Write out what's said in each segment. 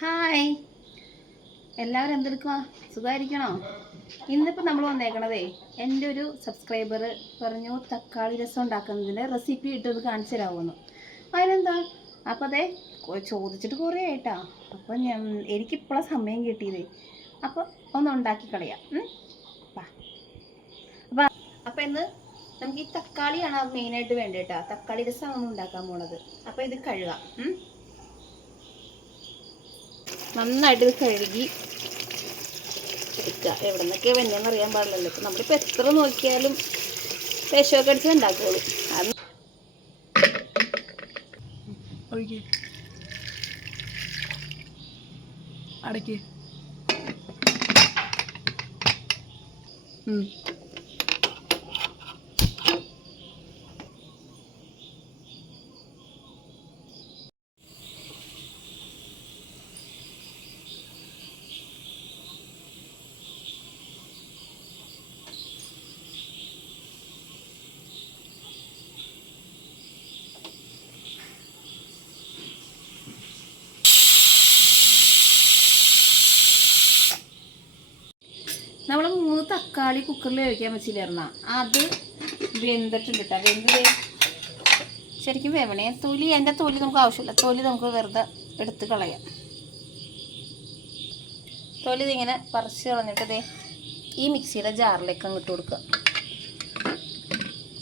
Hi, എല്ലാവരും എന്തെടുക്കുക? സുഖമായിരിക്കണോ? ഇന്നിപ്പോൾ നമ്മൾ വന്നേക്കണതേ, എൻ്റെ ഒരു സബ്സ്ക്രൈബർ പറഞ്ഞു തക്കാളി രസം ഉണ്ടാക്കുന്നതിൻ്റെ റെസിപ്പി ഇട്ടത് കാണിച്ചു തരാമെന്ന്. അതിനെന്താ അപ്പോൾ അതെ ചോദിച്ചിട്ട് കുറേ ആയിട്ടാ. അപ്പോൾ എനിക്കിപ്പോഴാണ് സമയം കിട്ടിയതേ. അപ്പോൾ ഒന്ന് ഉണ്ടാക്കി കളയാം. അപ്പം അപ്പം ഇന്ന് നമുക്ക് ഈ തക്കാളിയാണ് മെയിനായിട്ട് വേണ്ടേട്ടാ. തക്കാളി രസമാണ് ഉണ്ടാക്കാൻ പോണത്. അപ്പോൾ ഇത് കഴുകാം. നന്നായിട്ട് ഇത് കഴുകി എടുക്കുക. എവിടെ നിന്നൊക്കെ വെന്നെന്ന് അറിയാൻ പാടില്ലല്ലോ. ഇപ്പം നമ്മളിപ്പോൾ എത്ര നോക്കിയാലും വിഷമൊക്കെ അടിച്ച് ഉണ്ടാക്കുള്ളൂ. അത് അടയ്ക്ക്. നമ്മൾ 3 തക്കാളി കുക്കറിൽ വേവിക്കാൻ വെച്ചില്ലായിരുന്ന അത് വെന്തിട്ടുണ്ട് കേട്ടോ. വെന്ത് ശരിക്കും വേവണേ. എൻ്റെ തൊലി നമുക്ക് ആവശ്യമില്ല. തൊലി നമുക്ക് വെറുതെ എടുത്ത് കളയാം. തൊലി ഇതിങ്ങനെ പറിച്ച് കളഞ്ഞിട്ട് ഈ മിക്സിയുടെ ജാറിലേക്ക് അങ്ങ് ഇട്ട് കൊടുക്കുക.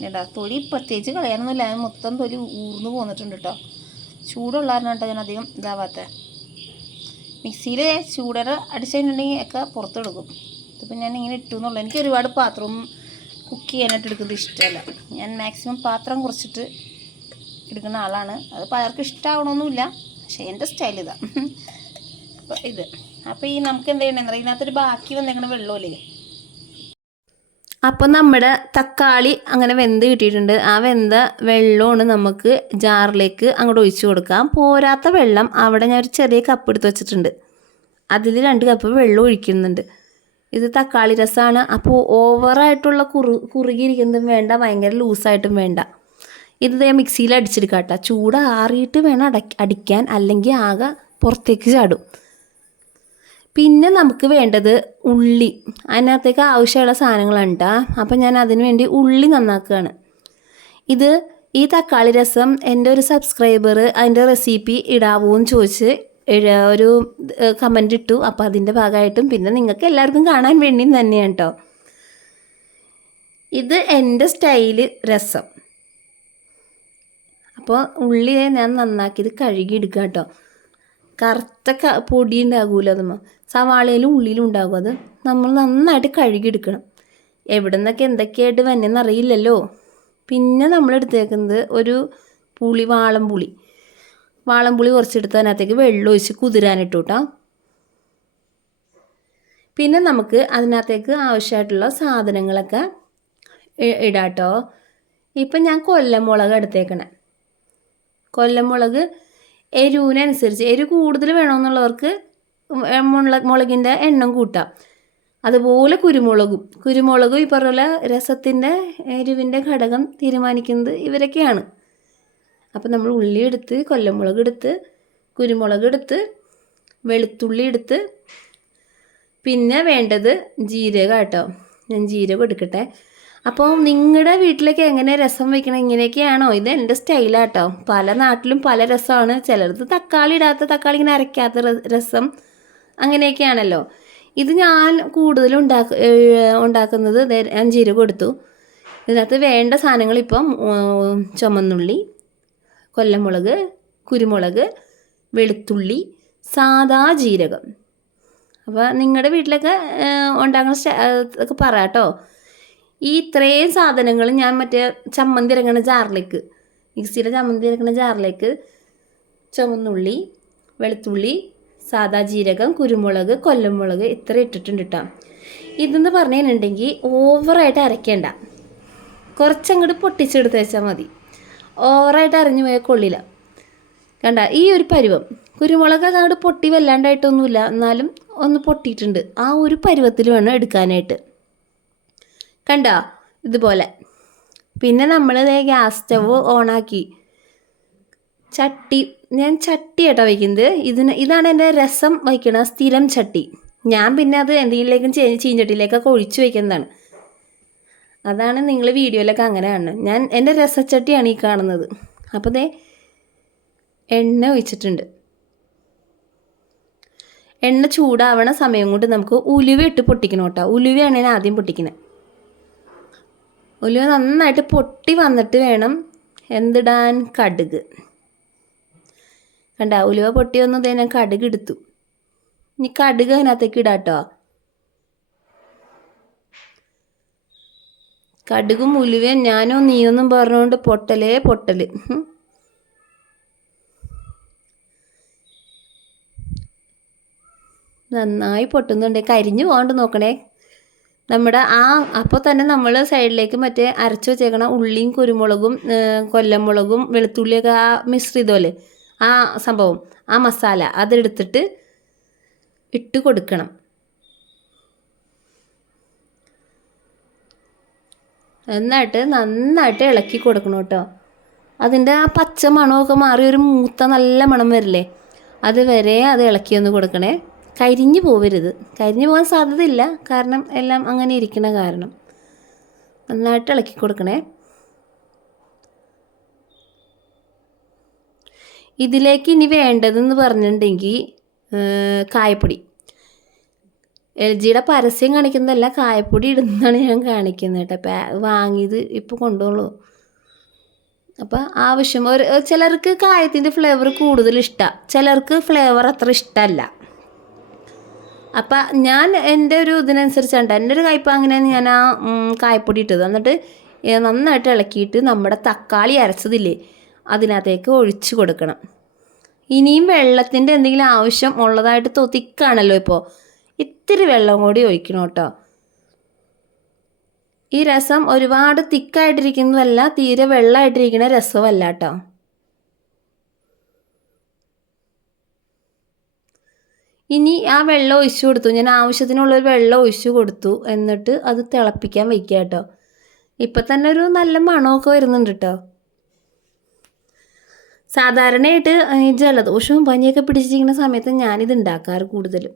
കേട്ടോ, തൊലി പ്രത്യേകിച്ച് കളയാനൊന്നുമില്ല. മൊത്തം തൊലി ഊർന്നു പോന്നിട്ടുണ്ട് കേട്ടോ. ചൂടുള്ള കാരണം കേട്ടോ ഞാൻ അധികം ഇതാവാത്ത. മിക്സിയിൽ ചൂടര അടിച്ചിട്ടുണ്ടെങ്കിൽ ഒക്കെ പുറത്തെടുക്കും. ഇതിപ്പോൾ ഞാൻ ഇങ്ങനെ ഇട്ടു എന്നുള്ളൂ. എനിക്ക് ഒരുപാട് പാത്രം കുക്ക് ചെയ്യാനായിട്ട് എടുക്കുന്നത് ഇഷ്ടമല്ല. ഞാൻ മാക്സിമം പാത്രം കുറച്ചിട്ട് എടുക്കുന്ന ആളാണ്. അത് പലർക്കും ഇഷ്ടമാവണമെന്നില്ല, പക്ഷേ എൻ്റെ സ്റ്റൈൽ ഇതാ. അപ്പോൾ ഇത് അപ്പോൾ ഈ നമുക്ക് എന്ത് ചെയ്യണമെന്ന് ഇതിനകത്തൊരു ബാക്കി വന്നേക്കണ വെള്ളമില്ലേ. അപ്പോൾ നമ്മുടെ തക്കാളി അങ്ങനെ വെന്ത് കിട്ടിയിട്ടുണ്ട്. ആ വെന്ത വെള്ളമാണ് നമുക്ക് ജാറിലേക്ക് അങ്ങോട്ട് ഒഴിച്ചു കൊടുക്കാം. പോരാത്ത വെള്ളം അവിടെ ഞാൻ ഒരു ചെറിയ കപ്പ് എടുത്ത് വെച്ചിട്ടുണ്ട്. അതിൽ 2 കപ്പ് വെള്ളം ഒഴിക്കുന്നുണ്ട്. ഇത് തക്കാളി രസമാണ്. അപ്പോൾ ഓവറായിട്ടുള്ള കുറുകിയിരിക്കുന്നതും വേണ്ട, ഭയങ്കര ലൂസായിട്ടും വേണ്ട. ഇത് മിക്സിയിൽ അടിച്ചെടുക്കാം കേട്ടോ. ചൂടാറിയിട്ട് വേണം അടിക്കാൻ, അല്ലെങ്കിൽ ആകെ പുറത്തേക്ക് ചാടും. പിന്നെ നമുക്ക് വേണ്ടത് ഉള്ളി. അതിനകത്തേക്ക് ആവശ്യമുള്ള സാധനങ്ങളാണ് കേട്ടോ. അപ്പം ഞാൻ അതിന് വേണ്ടി ഉള്ളി നന്നാക്കുകയാണ്. ഈ തക്കാളി രസം എൻ്റെ ഒരു സബ്സ്ക്രൈബർ അതിൻ്റെ റെസിപ്പി ഇടാവോ എന്ന് ചോദിച്ച് ഒരു കമൻ്റ് ഇട്ടു. അപ്പോൾ അതിൻ്റെ ഭാഗമായിട്ടും പിന്നെ നിങ്ങൾക്ക് എല്ലാവർക്കും കാണാൻ വേണ്ടിയും തന്നെയാണ് കേട്ടോ. ഇത് എൻ്റെ സ്റ്റൈല് രസം. അപ്പോൾ ഉള്ളി ഞാൻ നന്നാക്കി ഇത് കഴുകിയെടുക്കുക കേട്ടോ. കറുത്ത പൊടി ഉണ്ടാകുമല്ലോ, അതുമ്പോൾ സവാളയിലും ഉള്ളിലും ഉണ്ടാകും. അത് നമ്മൾ നന്നായിട്ട് കഴുകിയെടുക്കണം. എവിടെ നിന്നൊക്കെ എന്തൊക്കെയായിട്ട് വന്നെന്ന് അറിയില്ലല്ലോ. പിന്നെ നമ്മൾ എടുത്തേക്കുന്നത് ഒരു വാളംപുളി കുറച്ചെടുത്ത് അതിനകത്തേക്ക് വെള്ളം ഒഴിച്ച് കുതിരാനിട്ടു കേട്ടോ. പിന്നെ നമുക്ക് അതിനകത്തേക്ക് ആവശ്യമായിട്ടുള്ള സാധനങ്ങളൊക്കെ ഇടാം കേട്ടോ. ഇപ്പം ഞാൻ കൊല്ലമുളക് എടുത്തേക്കണേ. കൊല്ലമുളക് എരിവിനനുസരിച്ച്, എരിവ് കൂടുതൽ വേണമെന്നുള്ളവർക്ക് മുളകിൻ്റെ എണ്ണം കൂട്ടാം. അതുപോലെ കുരുമുളകും ഈ പറഞ്ഞ പോലെ രസത്തിൻ്റെ എരിവിൻ്റെ ഘടകം തീരുമാനിക്കുന്നത് ഇവരൊക്കെയാണ്. അപ്പം നമ്മൾ ഉള്ളി എടുത്ത്, കൊല്ലമുളക് എടുത്ത്, കുരുമുളക് എടുത്ത്, വെളുത്തുള്ളി എടുത്ത്, പിന്നെ വേണ്ടത് ജീരകം കേട്ടോ. ഞാൻ ജീരകം എടുക്കട്ടെ. അപ്പോൾ നിങ്ങളുടെ വീട്ടിലേക്ക് എങ്ങനെ രസം വയ്ക്കണം, ഇങ്ങനെയൊക്കെയാണോ? ഇത് എൻ്റെ സ്റ്റൈലാട്ടോ. പല നാട്ടിലും പല രസമാണ്. ചിലർക്ക് തക്കാളി ഇങ്ങനെ അരയ്ക്കാത്ത രസം, അങ്ങനെയൊക്കെയാണല്ലോ. ഇത് ഞാൻ കൂടുതലും ഉണ്ടാക്കുന്നത് ഞാൻ ജീരകം എടുത്തു. ഇതിനകത്ത് വേണ്ട സാധനങ്ങൾ ഇപ്പം ചുമന്നുള്ളി, കൊല്ലമുളക്, കുരുമുളക്, വെളുത്തുള്ളി, സാദാ ജീരകം. അപ്പോൾ നിങ്ങളുടെ വീട്ടിലൊക്കെ ഉണ്ടാക്കുന്ന ഒക്കെ പറയാട്ടോ. ഈ ഇത്രയും സാധനങ്ങൾ ഞാൻ മറ്റേ ചമ്മന്തി ഇറങ്ങുന്ന ജാറിലേക്ക്, മിക്സിയുടെ ചമ്മന്തി ഇറങ്ങുന്ന ജാറിലേക്ക് ചുമന്നുള്ളി, വെളുത്തുള്ളി, സാദാ ജീരകം, കുരുമുളക്, കൊല്ലമുളക് ഇത്ര ഇട്ടിട്ടുണ്ട് കേട്ടോ. ഇതെന്ന് പറഞ്ഞിട്ടുണ്ടെങ്കിൽ ഓവറായിട്ട് അരയ്ക്കേണ്ട, കുറച്ചങ്ങോട്ട് പൊട്ടിച്ചെടുത്ത് വെച്ചാൽ മതി. ഓവറായിട്ട് അരഞ്ഞു പോയാൽ കൊള്ളില്ല. കണ്ട ഈ ഒരു പരുവം. കുരുമുളക് അങ്ങോട്ട് പൊട്ടി വല്ലാണ്ടായിട്ടൊന്നുമില്ല, എന്നാലും ഒന്ന് പൊട്ടിയിട്ടുണ്ട്. ആ ഒരു പരുവത്തിൽ വേണം എടുക്കാനായിട്ട്. കണ്ടോ ഇതുപോലെ. പിന്നെ നമ്മൾ ഗ്യാസ് സ്റ്റവ് ഓണാക്കി ചട്ടി ഞാൻ ചട്ടി കേട്ടോ വയ്ക്കുന്നത്. ഇതാണ് എൻ്റെ രസം വയ്ക്കണ സ്ഥിരം ചട്ടി. ഞാൻ പിന്നെ അത് എന്തെങ്കിലേക്കും ചീഞ്ചട്ടിയിലേക്കൊക്കെ ഒഴിച്ച് വയ്ക്കുന്നതാണ്. അതാണ് നിങ്ങൾ വീഡിയോയിലൊക്കെ അങ്ങനെയാണ്. ഞാൻ എൻ്റെ രസച്ചട്ടിയാണ് ഈ കാണുന്നത്. അപ്പോൾ ദേ എണ്ണ ഒഴിച്ചിട്ടുണ്ട്. എണ്ണ ചൂടാവണ സമയം കൊണ്ട് നമുക്ക് ഉലുവ ഇട്ട് പൊട്ടിക്കണം കേട്ടോ. ഉലുവയാണ് ഞാൻ ആദ്യം പൊട്ടിക്കുന്നത്. ഉലുവ നന്നായിട്ട് പൊട്ടി വന്നിട്ട് വേണം എന്തിടാൻ? കടുക്. കണ്ട ഉലുവ പൊട്ടി വന്നതേ ഞാൻ കടുക് എടുത്തു. ഇനി കടുക് അതിനകത്തേക്ക് ഇടാം കേട്ടോ. കടുകും ഉലുവയും ഞാനോ നീയൊന്നും പറഞ്ഞുകൊണ്ട് പൊട്ടൽ. നന്നായി പൊട്ടുന്നുണ്ട്. കരിഞ്ഞു പോകാണ്ട് നോക്കണേ. നമ്മുടെ അപ്പോൾ തന്നെ നമ്മൾ സൈഡിലേക്ക് മറ്റേ അരച്ച് വെച്ചേക്കണ ഉള്ളിയും കുരുമുളകും കൊല്ലമുളകും വെളുത്തുള്ളിയൊക്കെ ആ മിശ്രിതമല്ലേ, ആ സംഭവം, ആ മസാല അതെടുത്തിട്ട് ഇട്ട് കൊടുക്കണം. എന്നിട്ട് നന്നായിട്ട് ഇളക്കി കൊടുക്കണം കേട്ടോ. അതിൻ്റെ ആ പച്ച മണമൊക്കെ മാറി ഒരു മൂത്ത നല്ല മണം വരില്ലേ, അതുവരെ അത് ഇളക്കിയൊന്ന് കൊടുക്കണേ. കരിഞ്ഞു പോവരുത്. കരിഞ്ഞു പോകാൻ സാധ്യതയില്ല, കാരണം എല്ലാം അങ്ങനെ ഇരിക്കണ കാരണം. നന്നായിട്ട് ഇളക്കി കൊടുക്കണേ. ഇതിലേക്ക് ഇനി വേണ്ടതെന്ന് പറഞ്ഞിട്ടുണ്ടെങ്കിൽ കായപ്പൊടി. LGയുടെ പരസ്യം കാണിക്കുന്നതല്ല, കായപ്പൊടി ഇടുന്നതാണ് ഞാൻ കാണിക്കുന്നത് കേട്ടോ. വാങ്ങിയത് ഇപ്പോൾ കൊണ്ടുപോകുള്ളൂ. അപ്പോൾ ആവശ്യം ചിലർക്ക് കായത്തിൻ്റെ ഫ്ലേവർ കൂടുതൽ ഇഷ്ടമാണ്, ചിലർക്ക് ഫ്ലേവർ അത്ര ഇഷ്ടമല്ല. അപ്പം ഞാൻ എൻ്റെ ഒരു ഇതിനനുസരിച്ചാണ്, എൻ്റെ ഒരു കയ്പ അങ്ങനെയാണ് ഞാൻ ആ കായപ്പൊടി ഇട്ടത്. എന്നിട്ട് നന്നായിട്ട് ഇളക്കിയിട്ട് നമ്മുടെ തക്കാളി അരച്ചതില്ലേ അതിനകത്തേക്ക് ഒഴിച്ച് കൊടുക്കണം. ഇനിയും വെള്ളത്തിൻ്റെ എന്തെങ്കിലും ആവശ്യം ഉള്ളതായിട്ട് തിക്കാണല്ലോ ഇപ്പോൾ, ഇത്തിരി വെള്ളം കൂടി ഒഴിക്കണം കേട്ടോ. ഈ രസം ഒരുപാട് തിക്കായിട്ടിരിക്കുന്നതല്ല, തീരെ വെള്ളമായിട്ടിരിക്കുന്ന രസമല്ല കേട്ടോ. ഇനി ആ വെള്ളം ഒഴിച്ചു കൊടുത്തു, ഞാൻ ആവശ്യത്തിനുള്ളൊരു വെള്ളം ഒഴിച്ചു കൊടുത്തു. എന്നിട്ട് അത് തിളപ്പിക്കാൻ വയ്ക്കുക കേട്ടോ. ഇപ്പം തന്നെ ഒരു നല്ല മണമൊക്കെ വരുന്നുണ്ട് കേട്ടോ. സാധാരണയായിട്ട് ഈ ജലദോഷവും പനിയൊക്കെ പിടിച്ചിരിക്കുന്ന സമയത്ത് ഞാനിത് ഉണ്ടാക്കാറ് കൂടുതലും.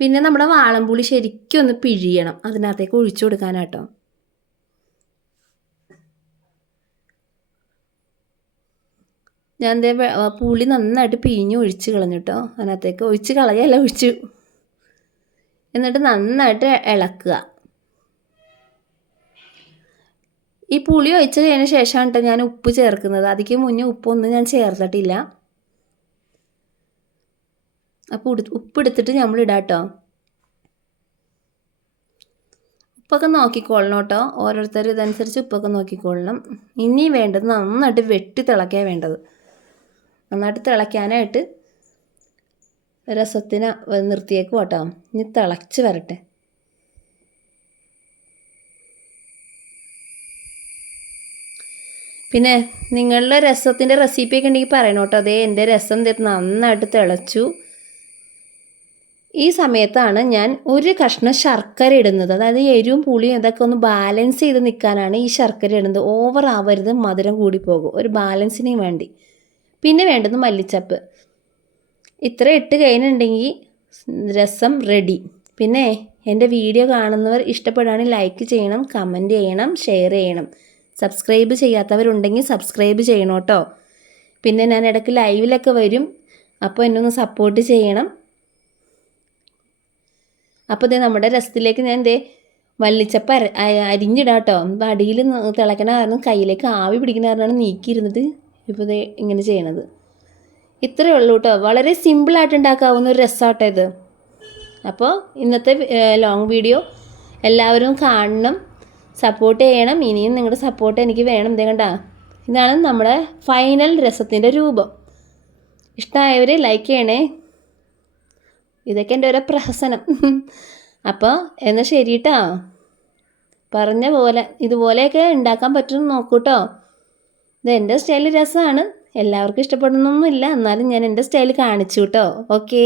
പിന്നെ നമ്മുടെ വാളംപുളി ശരിക്കും ഒന്ന് പിഴിയണം, അതിനകത്തേക്ക് ഒഴിച്ചു കൊടുക്കാനാട്ടോ. ഞാൻ പുളി നന്നായിട്ട് പിഴിഞ്ഞ് ഒഴിച്ച് കളഞ്ഞു കേട്ടോ. അതിനകത്തേക്ക് ഒഴിച്ച് കളയല്ല, ഒഴിച്ചു. എന്നിട്ട് നന്നായിട്ട് ഇളക്കുക. ഈ പുളി ഒഴിച്ച് കഴിഞ്ഞ ശേഷമാണ് കേട്ടോ ഞാൻ ഉപ്പ് ചേർക്കുന്നത്. അതിക്ക് മുന്നേ ഉപ്പൊന്നും ഞാൻ ചേർത്തിട്ടില്ല. അപ്പോൾ ഉപ്പെടുത്തിട്ട് നമ്മൾ ഇടാം കേട്ടോ. ഉപ്പൊക്കെ നോക്കിക്കൊള്ളണം കേട്ടോ, ഓരോരുത്തർ ഇതനുസരിച്ച് ഉപ്പൊക്കെ നോക്കിക്കൊള്ളണം. ഇനി വേണ്ടത് നന്നായിട്ട് വെട്ടി തിളയ്ക്കാൻ വേണ്ടത്. നന്നായിട്ട് തിളയ്ക്കാനായിട്ട് രസത്തിന് നിർത്തിയേക്കും കേട്ടോ. ഇനി തിളച്ച് വരട്ടെ. പിന്നെ നിങ്ങളുടെ രസത്തിൻ്റെ റെസിപ്പിയൊക്കെ ഉണ്ടെങ്കിൽ പറയണം കേട്ടോ. അതേ എൻ്റെ രസം നന്നായിട്ട് തിളച്ചു. ഈ സമയത്താണ് ഞാൻ ഒരു കഷ്ണം ശർക്കര ഇടുന്നത്. അതായത് എരിവും പുളിയും ഇതൊക്കെ ഒന്ന് ബാലൻസ് ചെയ്ത് നിൽക്കാനാണ് ഈ ശർക്കര ഇടുന്നത്. ഓവർ ആവരുത്, മധുരം കൂടി പോകും, ഒരു ബാലൻസിന് വേണ്ടി. പിന്നെ വേണ്ടത് മല്ലിച്ചപ്പ്. ഇത്ര ഇട്ട് കഴിഞ്ഞിട്ടുണ്ടെങ്കിൽ രസം റെഡി. പിന്നെ എൻ്റെ വീഡിയോ കാണുന്നവർ ഇഷ്ടപ്പെടുകയാണെങ്കിൽ ലൈക്ക് ചെയ്യണം, കമൻറ്റ് ചെയ്യണം, ഷെയർ ചെയ്യണം. സബ്സ്ക്രൈബ് ചെയ്യാത്തവരുണ്ടെങ്കിൽ സബ്സ്ക്രൈബ് ചെയ്യണം കേട്ടോ. പിന്നെ ഞാൻ ഇടയ്ക്ക് ലൈവിലൊക്കെ വരും, അപ്പോൾ എന്നെ ഒന്ന് സപ്പോർട്ട് ചെയ്യണം. അപ്പോൾ ഇതേ നമ്മുടെ രസത്തിലേക്ക് ഞാൻ മല്ലിച്ചപ്പ് അരിഞ്ഞിടാം കേട്ടോ. അടിയിൽ തിളയ്ക്കണ കാരണം കയ്യിലേക്ക് ആവി പിടിക്കുന്ന കാരണമാണ് നീക്കിയിരുന്നത്. ഇപ്പോൾ ഇതേ ഇങ്ങനെ ചെയ്യണത്. ഇത്രയേ ഉള്ളൂ കേട്ടോ. വളരെ സിമ്പിളായിട്ട് ഉണ്ടാക്കാവുന്ന ഒരു രസമാട്ടോ ഇത്. അപ്പോൾ ഇന്നത്തെ ലോങ് വീഡിയോ എല്ലാവരും കാണണം, സപ്പോർട്ട് ചെയ്യണം. ഇനിയും നിങ്ങളുടെ സപ്പോർട്ട് എനിക്ക് വേണം. കണ്ട, ഇതാണ് നമ്മുടെ ഫൈനൽ രസത്തിൻ്റെ രൂപം. ഇഷ്ടമായവർ ലൈക്ക് ചെയ്യണേ. ഇതൊക്കെ എൻ്റെ ഓരോ പ്രഹസനം. അപ്പോൾ എന്നാൽ ശരി കേട്ടോ. പറഞ്ഞ പോലെ ഇതുപോലെയൊക്കെ ഉണ്ടാക്കാൻ പറ്റുമെന്ന് നോക്കൂ കേട്ടോ. ഇത് എൻ്റെ സ്റ്റൈൽ രസമാണ്, എല്ലാവർക്കും ഇഷ്ടപ്പെടുന്നൊന്നുമില്ല, എന്നാലും ഞാൻ എൻ്റെ സ്റ്റൈൽ കാണിച്ചു കേട്ടോ. ഓക്കെ.